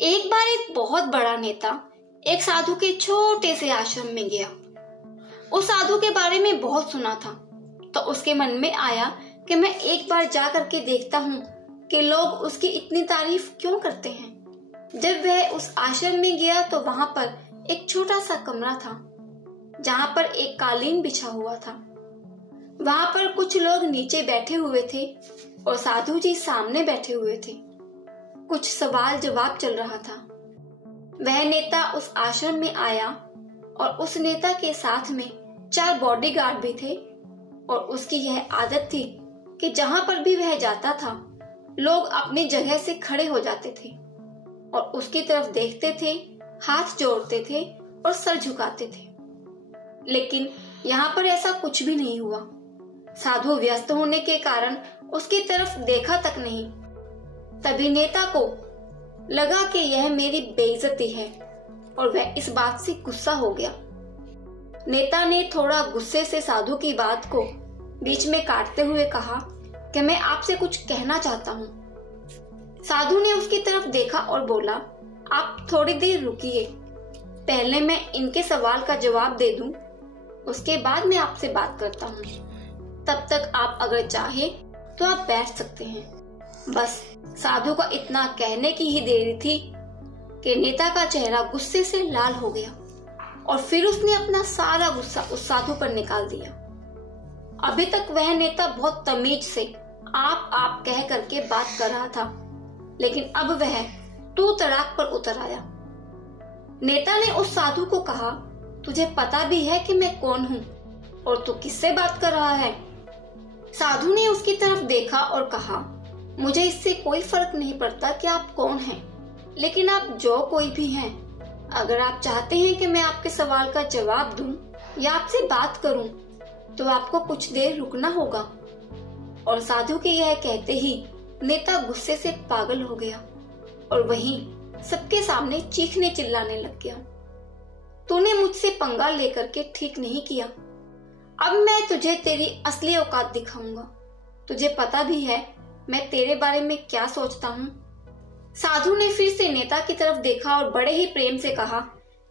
एक बार एक बहुत बड़ा नेता एक साधु के छोटे से आश्रम में गया। उस साधु के बारे में बहुत सुना था, तो उसके मन में आया कि मैं एक बार जा करके देखता हूँ कि लोग उसकी इतनी तारीफ क्यों करते हैं। जब वह उस आश्रम में गया तो वहां पर एक छोटा सा कमरा था, जहां पर एक कालीन बिछा हुआ था। वहां पर कुछ लोग नीचे बैठे हुए थे और साधु जी सामने बैठे हुए थे। कुछ सवाल जवाब चल रहा था। वह नेता उस आश्रम में आया और उस नेता के साथ में 4 बॉडीगार्ड भी थे और उसकी यह आदत थी कि जहां पर भी वह जाता था लोग अपनी जगह से खड़े हो जाते थे और उसकी तरफ देखते थे, हाथ जोड़ते थे और सर झुकाते थे। लेकिन यहाँ पर ऐसा कुछ भी नहीं हुआ। साधु व्यस्त होने के कारण उसकी तरफ देखा तक नहीं। तभी नेता को लगा कि यह मेरी बेइज्जती है और वह इस बात से गुस्सा हो गया। नेता ने थोड़ा गुस्से से साधु की बात को बीच में काटते हुए कहा कि मैं आपसे कुछ कहना चाहता हूँ। साधु ने उसकी तरफ देखा और बोला, आप थोड़ी देर रुकिए, पहले मैं इनके सवाल का जवाब दे दूं, उसके बाद मैं आपसे बात करता हूँ। तब तक आप अगर चाहे तो आप बैठ सकते हैं। बस साधु का इतना कहने की ही देरी थी कि नेता का चेहरा गुस्से से लाल हो गया और फिर उसने अपना सारा गुस्सा उस साधु पर निकाल दिया। अभी तक वह नेता बहुत तमीज से आप कह करके बात कर रहा था, लेकिन अब वह तू तड़ाक पर उतर आया। नेता ने उस साधु को कहा, तुझे पता भी है कि मैं कौन हूँ और तू किससे बात कर रहा है? साधु ने उसकी तरफ देखा और कहा, मुझे इससे कोई फर्क नहीं पड़ता कि आप कौन हैं, लेकिन आप जो कोई भी हैं, अगर आप चाहते हैं कि मैं आपके सवाल का जवाब दूं या आपसे बात करूं, तो आपको कुछ देर रुकना होगा। और साधु के यह कहते ही नेता गुस्से से पागल हो गया और वहीं सबके सामने चीखने चिल्लाने लग गया। तूने मुझसे पंगा लेकर के ठीक नहीं किया। अब मैं तुझे तेरी असली औकात दिखाऊंगा। तुझे पता भी है मैं तेरे बारे में क्या सोचता हूँ। साधु ने फिर से नेता की तरफ देखा और बड़े ही प्रेम से कहा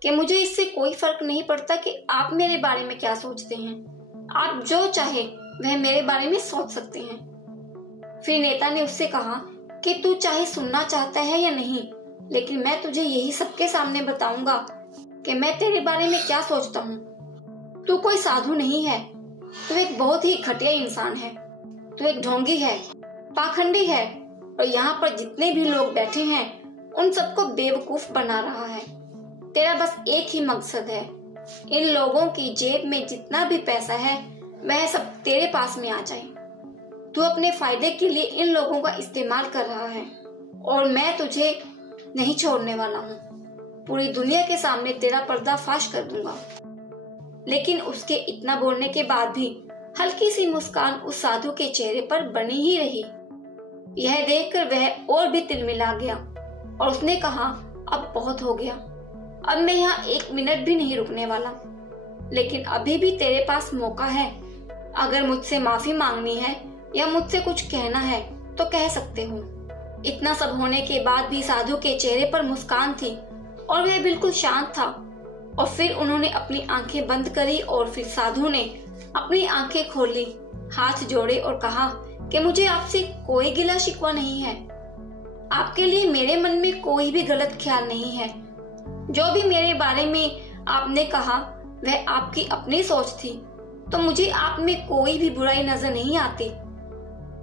कि मुझे इससे कोई फर्क नहीं पड़ता कि आप मेरे बारे में क्या सोचते हैं। आप जो चाहे वह मेरे बारे में सोच सकते हैं। फिर नेता ने उससे कहा कि तू चाहे सुनना चाहता है या नहीं, लेकिन मैं तुझे यही सबके सामने बताऊंगा कि मैं तेरे बारे में क्या सोचता हूँ। तू कोई साधु नहीं है, तू एक बहुत ही घटिया इंसान है। तू एक ढोंगी है, पाखंडी है और यहाँ पर जितने भी लोग बैठे हैं उन सबको बेवकूफ बना रहा है। तेरा बस एक ही मकसद है, इन लोगों की जेब में जितना भी पैसा है वह सब तेरे पास में आ जाए। तू अपने फायदे के लिए इन लोगों का इस्तेमाल कर रहा है और मैं तुझे नहीं छोड़ने वाला हूँ। पूरी दुनिया के सामने तेरा पर्दाफाश कर दूंगा। लेकिन उसके इतना बोलने के बाद भी हल्की सी मुस्कान उस साधु के चेहरे पर बनी ही रही। यह देखकर वह और भी तिलमिला गया और उसने कहा, अब बहुत हो गया, अब मैं यहाँ 1 मिनट भी नहीं रुकने वाला। लेकिन अभी भी तेरे पास मौका है। अगर मुझसे माफी मांगनी है या मुझसे कुछ कहना है तो कह सकते हो। इतना सब होने के बाद भी साधु के चेहरे पर मुस्कान थी और वह बिल्कुल शांत था। और फिर उन्होंने अपनी आंखें बंद करी और फिर साधु ने अपनी आंखें खोली, हाथ जोड़े और कहा कि मुझे आपसे कोई गिला शिकवा नहीं है। आपके लिए मेरे मन में कोई भी गलत ख्याल नहीं है। जो भी मेरे बारे में आपने कहा वह आपकी अपनी सोच थी, तो मुझे आप में कोई भी बुराई नजर नहीं आती।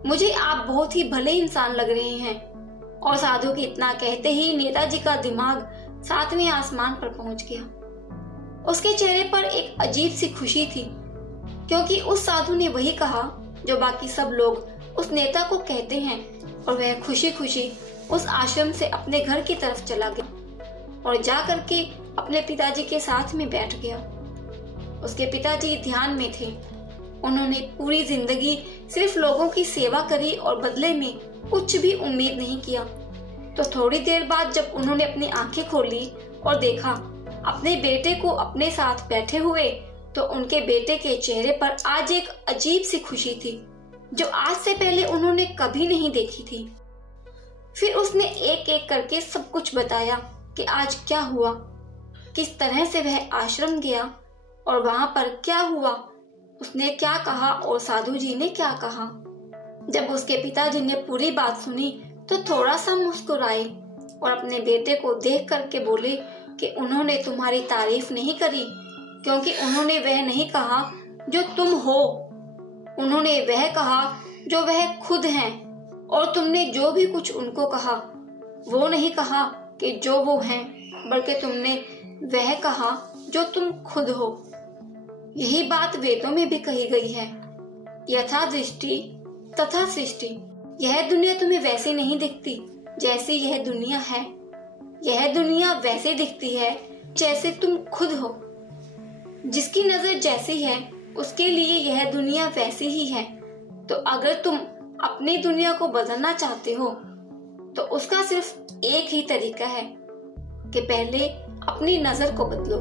मुझे आप बहुत ही भले इंसान लग रहे हैं। और साधु के इतना कहते ही नेताजी का दिमाग 7वें आसमान पर पहुंच गया। उसके चेहरे पर एक अजीब सी खुशी थी, क्योंकि उस साधु ने वही कहा जो बाकी सब लोग उस नेता को कहते हैं। और वह खुशी खुशी उस आश्रम से अपने घर की तरफ चला गया और जा करके अपने पिताजी के साथ में बैठ गया। उसके पिताजी ध्यान में थे। उन्होंने पूरी जिंदगी सिर्फ लोगों की सेवा करी और बदले में कुछ भी उम्मीद नहीं किया। तो थोड़ी देर बाद जब उन्होंने अपनी आंखें खोली और देखा अपने बेटे को अपने साथ बैठे हुए, तो उनके बेटे के चेहरे पर आज एक अजीब सी खुशी थी जो आज से पहले उन्होंने कभी नहीं देखी थी। फिर उसने एक एक करके सब कुछ बताया कि आज क्या हुआ, किस तरह से वह आश्रम गया और वहां पर क्या हुआ, उसने क्या कहा और साधु जी ने क्या कहा। जब उसके पिताजी ने पूरी बात सुनी तो थोड़ा सा मुस्कुराए और अपने बेटे को देख करके बोले कि उन्होंने तुम्हारी तारीफ नहीं करी, क्योंकि उन्होंने वह नहीं कहा जो तुम हो, उन्होंने वह कहा जो वह खुद हैं। और तुमने जो भी कुछ उनको कहा वो नहीं कहा कि जो वो हैं, बल्कि तुमने वह कहा जो तुम खुद हो। यही बात वेदों में भी कही गई है, यथा दृष्टि तथा सृष्टि। यह दुनिया तुम्हें वैसी नहीं दिखती जैसी यह दुनिया है, यह दुनिया वैसे दिखती है जैसे तुम खुद हो। जिसकी नजर जैसी है उसके लिए यह दुनिया वैसी ही है। तो अगर तुम अपनी दुनिया को बदलना चाहते हो तो उसका सिर्फ एक ही तरीका है कि पहले अपनी नजर को बदलो।